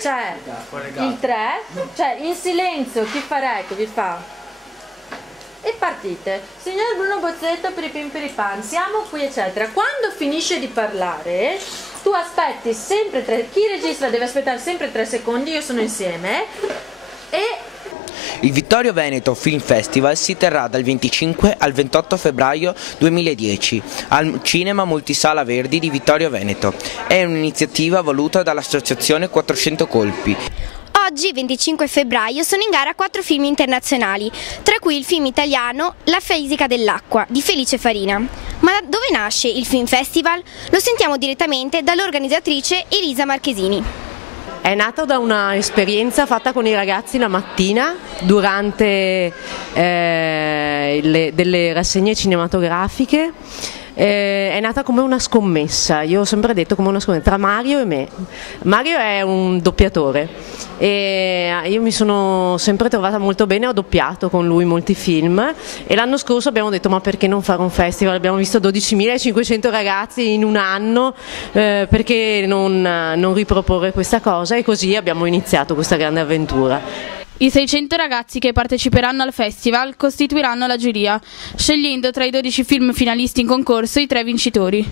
c'è il 3, cioè in silenzio chi fa rec vi fa e partite. Signor Bruno Bozzetto per i pim per i pan, siamo qui eccetera. Quando finisce di parlare tu aspetti sempre chi registra deve aspettare sempre 3 secondi, io sono insieme e... Il Vittorio Veneto Film Festival si terrà dal 25 al 28 febbraio 2010 al Cinema Multisala Verdi di Vittorio Veneto. È un'iniziativa voluta dall'associazione 400 Colpi. Oggi, 25 febbraio, sono in gara 4 film internazionali, tra cui il film italiano La fisica dell'acqua di Felice Farina. Ma da dove nasce il Film Festival? Lo sentiamo direttamente dall'organizzatrice Elisa Marchesini. È nato da una esperienza fatta con i ragazzi la mattina durante delle rassegne cinematografiche. È nata come una scommessa, io ho sempre detto come una scommessa tra Mario e me. Mario è un doppiatore e io mi sono sempre trovata molto bene, ho doppiato con lui molti film e l'anno scorso abbiamo detto ma perché non fare un festival, abbiamo visto 12.500 ragazzi in un anno, perché non riproporre questa cosa, e così abbiamo iniziato questa grande avventura. I 600 ragazzi che parteciperanno al festival costituiranno la giuria, scegliendo tra i 12 film finalisti in concorso i 3 vincitori.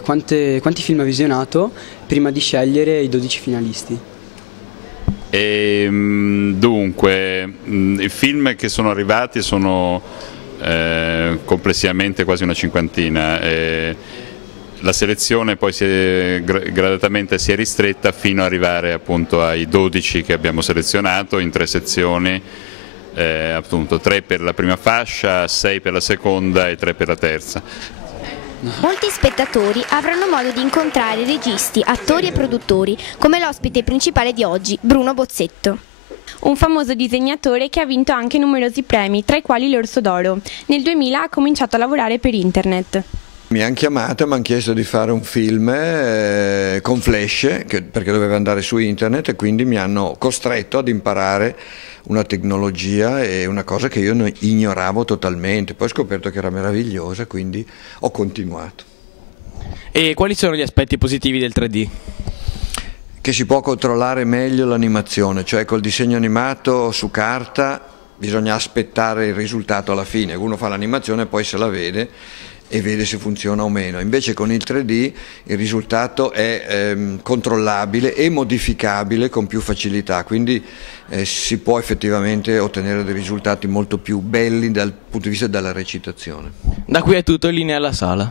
Quanti film ha visionato prima di scegliere i 12 finalisti? Dunque, i film che sono arrivati sono complessivamente quasi una cinquantina. La selezione poi gradatamente si è ristretta fino ad arrivare appunto ai 12 che abbiamo selezionato in 3 sezioni, appunto 3 per la prima fascia, 6 per la seconda e 3 per la terza. Molti spettatori avranno modo di incontrare registi, attori e produttori, come l'ospite principale di oggi, Bruno Bozzetto. Un famoso disegnatore che ha vinto anche numerosi premi, tra i quali l'Orso d'Oro. Nel 2000 ha cominciato a lavorare per internet. Mi hanno chiamato e mi hanno chiesto di fare un film con Flash, perché doveva andare su internet, e quindi mi hanno costretto ad imparare una tecnologia e una cosa che io ignoravo totalmente. Poi ho scoperto che era meravigliosa, quindi ho continuato. E quali sono gli aspetti positivi del 3D? Che si può controllare meglio l'animazione, cioè col disegno animato su carta bisogna aspettare il risultato alla fine, uno fa l'animazione e poi se la vede e vede se funziona o meno. Invece con il 3D il risultato è controllabile e modificabile con più facilità, quindi si può effettivamente ottenere dei risultati molto più belli dal punto di vista della recitazione. Da qui è tutto, in linea alla sala.